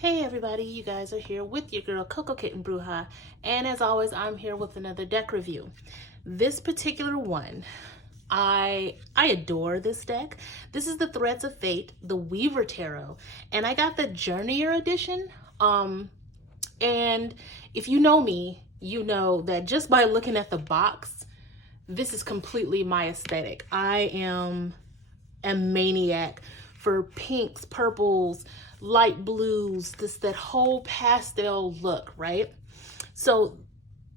Hey everybody, you guys are here with your girl Coco Kitten Bruja, and as always I'm here with another deck review. This particular one, I adore this deck. This is the Threads of Fate, the Weaver Tarot, and I got the Journeyer edition. And if you know me, you know that just by looking at the box, this is completely my aesthetic. I am a maniac for pinks, purples, light blues, that whole pastel look, right? So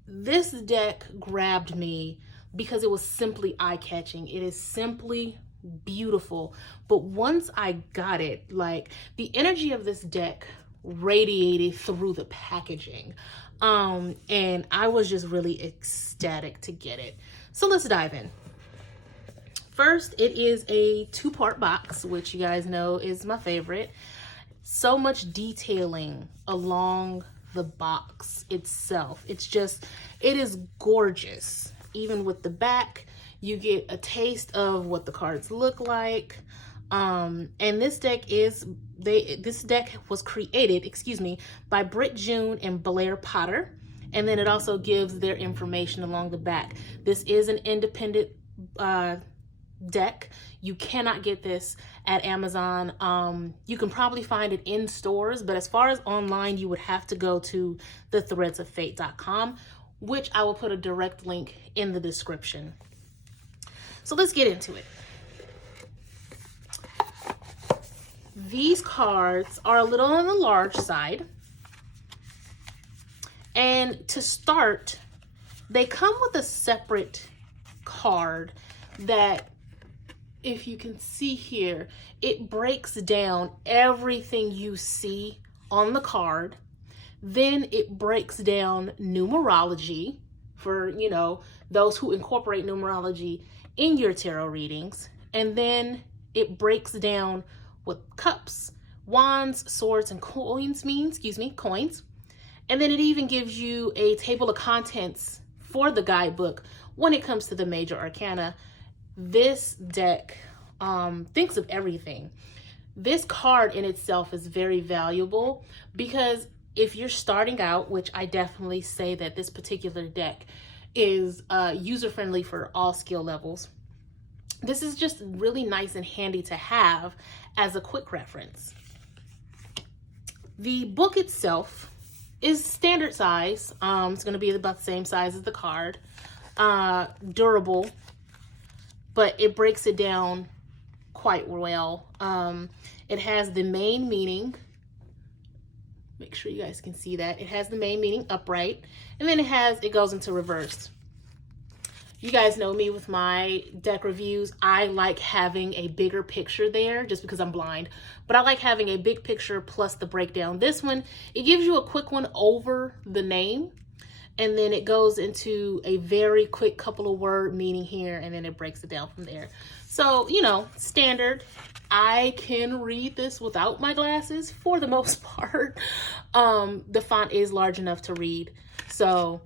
this deck grabbed me because it was simply eye-catching. It is simply beautiful. But once I got it, like, the energy of this deck radiated through the packaging. And I was just really ecstatic to get it. So let's dive in. First, it is a two-part box, which you guys know is my favorite. So much detailing along the box itself. It is gorgeous. Even with the back, you get a taste of what the cards look like. And this deck was created, by Britt June and Blair Potter. And then it also gives their information along the back. This is an independent deck. You cannot get this at Amazon. You can probably find it in stores, but as far as online, you would have to go to thethreadsoffate.com, which I will put a direct link in the description. So let's get into it. These cards are a little on the large side. And to start, they come with a separate card that, if you can see here, it breaks down everything you see on the card. Then it breaks down numerology for, those who incorporate numerology in your tarot readings. And then it breaks down what cups, wands, swords, and coins coins. And then it even gives you a table of contents for the guidebook when it comes to the major arcana. This deck thinks of everything. This card in itself is very valuable because if you're starting out, which I definitely say that this particular deck is user-friendly for all skill levels, this is just really nice and handy to have as a quick reference. The book itself is standard size. It's going to be about the same size as the card. Durable, but it breaks it down quite well. It has the main meaning. Make sure you guys can see that. It has the main meaning upright, and then it goes into reverse. You guys know me with my deck reviews. I like having a bigger picture there just because I'm blind, but I like having a big picture plus the breakdown. This one, it gives you a quick one over the name, and then it goes into a very quick couple of word meaning here, and then it breaks it down from there. So, standard. I can read this without my glasses for the most part. The font is large enough to read. So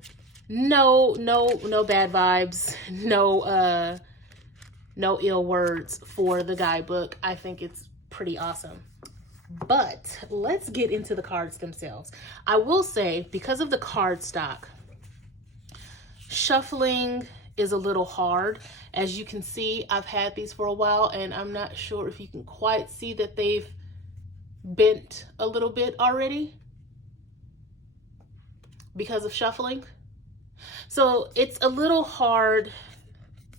no bad vibes, no ill words for the guidebook. I think it's pretty awesome. But let's get into the cards themselves. I will say, because of the card stock, shuffling is a little hard. As you can see, I've had these for a while, and I'm not sure if you can quite see that they've bent a little bit already because of shuffling. So it's a little hard.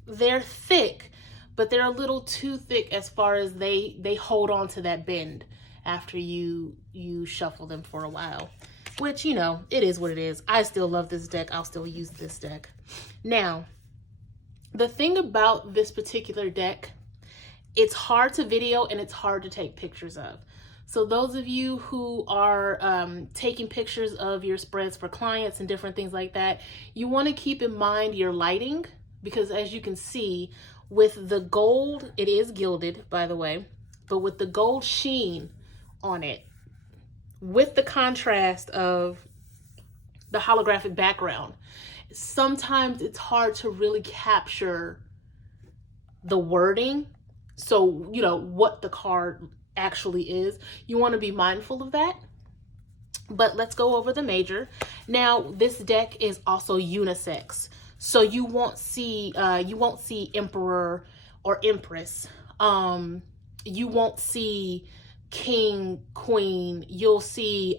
They're thick, but they're a little too thick as far as they hold on to that bend after you shuffle them for a while, which, it is what it is. I still love this deck. I'll still use this deck. Now, the thing about this particular deck, it's hard to video and it's hard to take pictures of. So those of you who are taking pictures of your spreads for clients and different things like that, you want to keep in mind your lighting, because as you can see with the gold, it is gilded, by the way, but with the gold sheen on it, with the contrast of the holographic background, sometimes it's hard to really capture the wording. So, what the card actually is. You want to be mindful of that. But let's go over the major. Now, this deck is also unisex, so you won't see Emperor or Empress. You won't see King, Queen. You'll see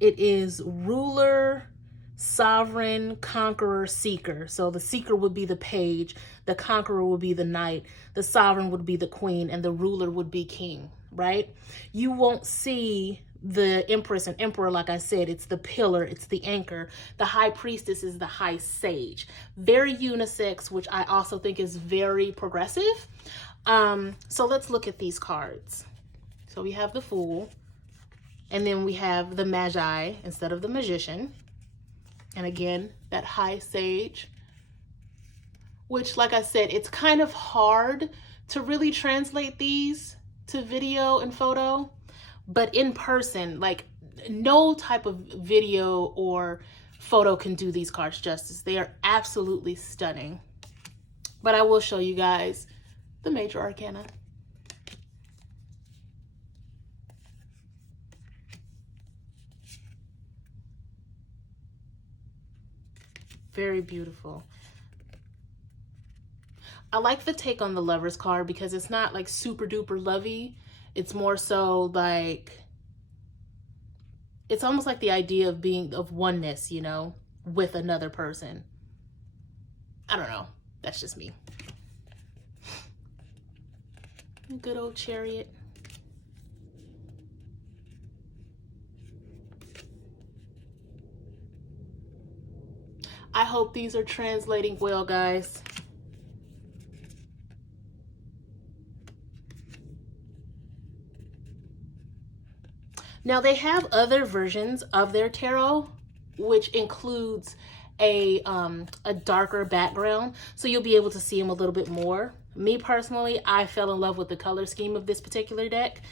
it is Ruler, Sovereign, Conqueror, Seeker. So the Seeker would be the Page, the Conqueror would be the Knight, the Sovereign would be the Queen, and the Ruler would be King, right? You won't see the Empress and Emperor, like I said. It's the pillar, it's the anchor. The High Priestess is the High Sage. Very unisex, which I also think is very progressive. So let's look at these cards. So we have the Fool, and then we have the Magi instead of the Magician. And again, that High Sage, which, like I said, it's kind of hard to really translate these to video and photo, but in person, like, no type of video or photo can do these cards justice. They are absolutely stunning. But I will show you guys the major arcana. Very beautiful. I like the take on the Lovers card because it's not like super duper lovey. It's more so like, it's almost like the idea of being of oneness, you know, with another person. I don't know. That's just me. Good old Chariot. I hope these are translating well, guys. Now, they have other versions of their tarot, which includes a darker background, so you'll be able to see them a little bit more. Me personally, I fell in love with the color scheme of this particular deck.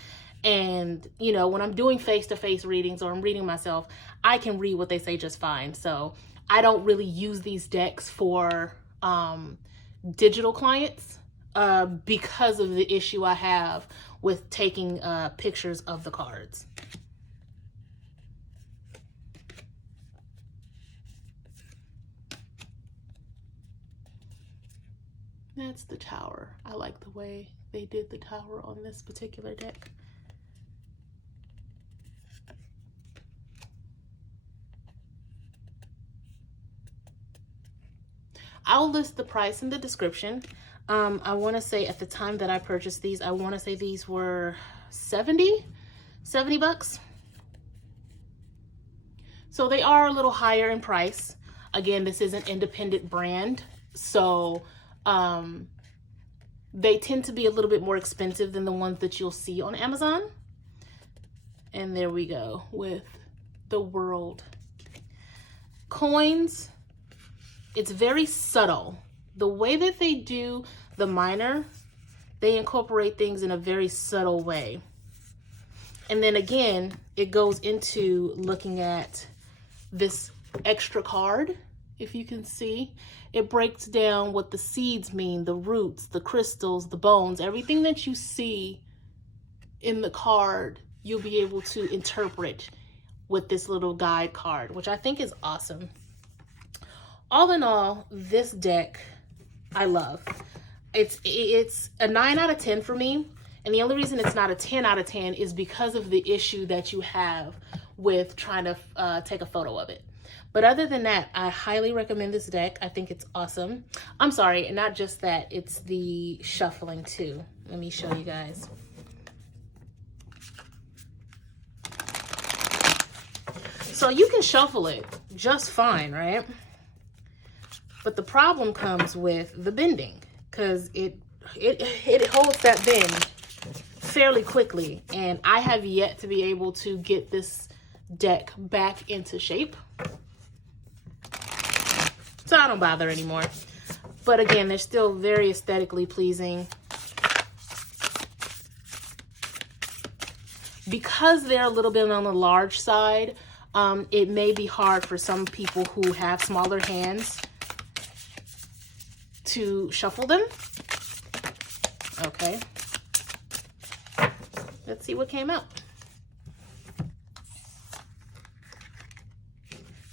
And, you know, when I'm doing face-to-face readings or I'm reading myself, I can read what they say just fine. So I don't really use these decks for digital clients because of the issue I have with taking pictures of the cards. That's the Tower. I like the way they did the Tower on this particular deck. I'll list the price in the description. I want to say at the time that I purchased these, I want to say these were 70 bucks. So they are a little higher in price. Again, this is an independent brand, so they tend to be a little bit more expensive than the ones that you'll see on Amazon. And there we go with the World. Coins, it's very subtle. The way that they do the minor, they incorporate things in a very subtle way. And then again, it goes into looking at this extra card. If you can see, it breaks down what the seeds mean, the roots, the crystals, the bones, everything that you see in the card, you'll be able to interpret with this little guide card, which I think is awesome. All in all, this deck I love. It's a 9 out of 10 for me. And the only reason it's not a 10 out of 10 is because of the issue that you have with trying to take a photo of it. But other than that, I highly recommend this deck. I think it's awesome. I'm sorry, not just that, it's the shuffling too. Let me show you guys. So you can shuffle it just fine, right? But the problem comes with the bending, because it holds that bend fairly quickly, and I have yet to be able to get this deck back into shape. So I don't bother anymore. But again, they're still very aesthetically pleasing. Because they're a little bit on the large side, it may be hard for some people who have smaller hands to shuffle them. Okay. Let's see what came out.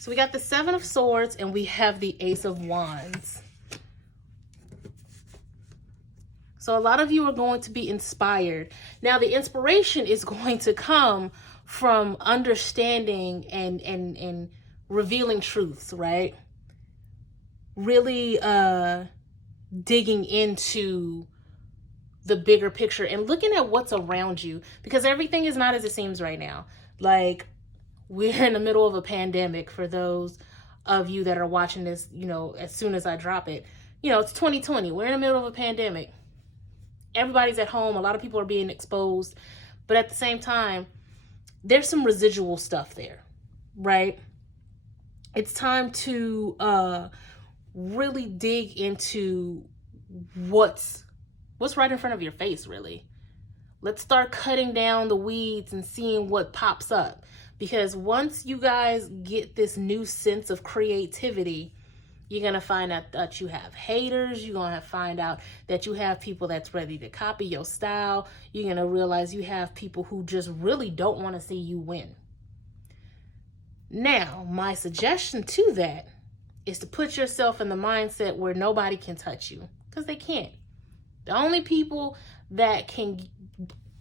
So we got the Seven of Swords and we have the Ace of Wands. So a lot of you are going to be inspired. Now the inspiration is going to come from understanding and revealing truths, right? Really digging into the bigger picture and looking at what's around you, because everything is not as it seems right now. Like, we're in the middle of a pandemic for those of you that are watching this, you know, as soon as I drop it. You know, it's 2020. We're in the middle of a pandemic. Everybody's at home. A lot of people are being exposed. But at the same time, there's some residual stuff there, right? It's time to really dig into what's right in front of your face, really. Let's start cutting down the weeds and seeing what pops up. Because once you guys get this new sense of creativity, you're going to find out that you have haters. You're going to find out that you have people that's ready to copy your style. You're going to realize you have people who just really don't want to see you win. Now, my suggestion to that is to put yourself in the mindset where nobody can touch you, because they can't. The only people that can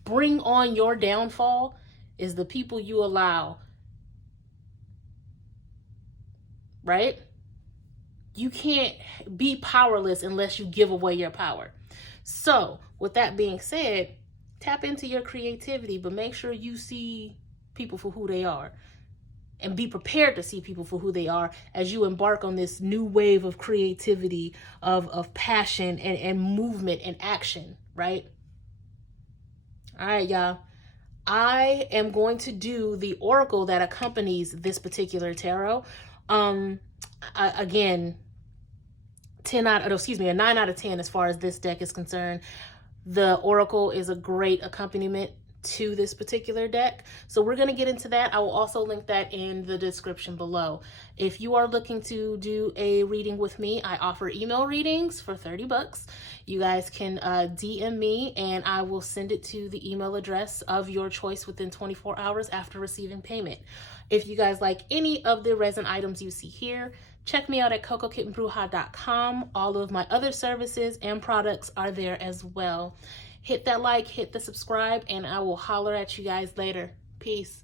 bring on your downfall is the people you allow, right? You can't be powerless unless you give away your power. So with that being said, tap into your creativity, but make sure you see people for who they are and be prepared to see people for who they are as you embark on this new wave of creativity, of passion and movement and action, right? All right, y'all. I am going to do the oracle that accompanies this particular tarot. Again, a 9 out of 10 as far as this deck is concerned. The oracle is a great accompaniment to this particular deck. So we're going to get into that. I will also link that in the description below. If you are looking to do a reading with me, I offer email readings for $30. You guys can DM me and I will send it to the email address of your choice within 24 hours after receiving payment. If you guys like any of the resin items you see here, check me out at cocokittenbruja.com. All of my other services and products are there as well. Hit that like, hit the subscribe, and I will holler at you guys later. Peace.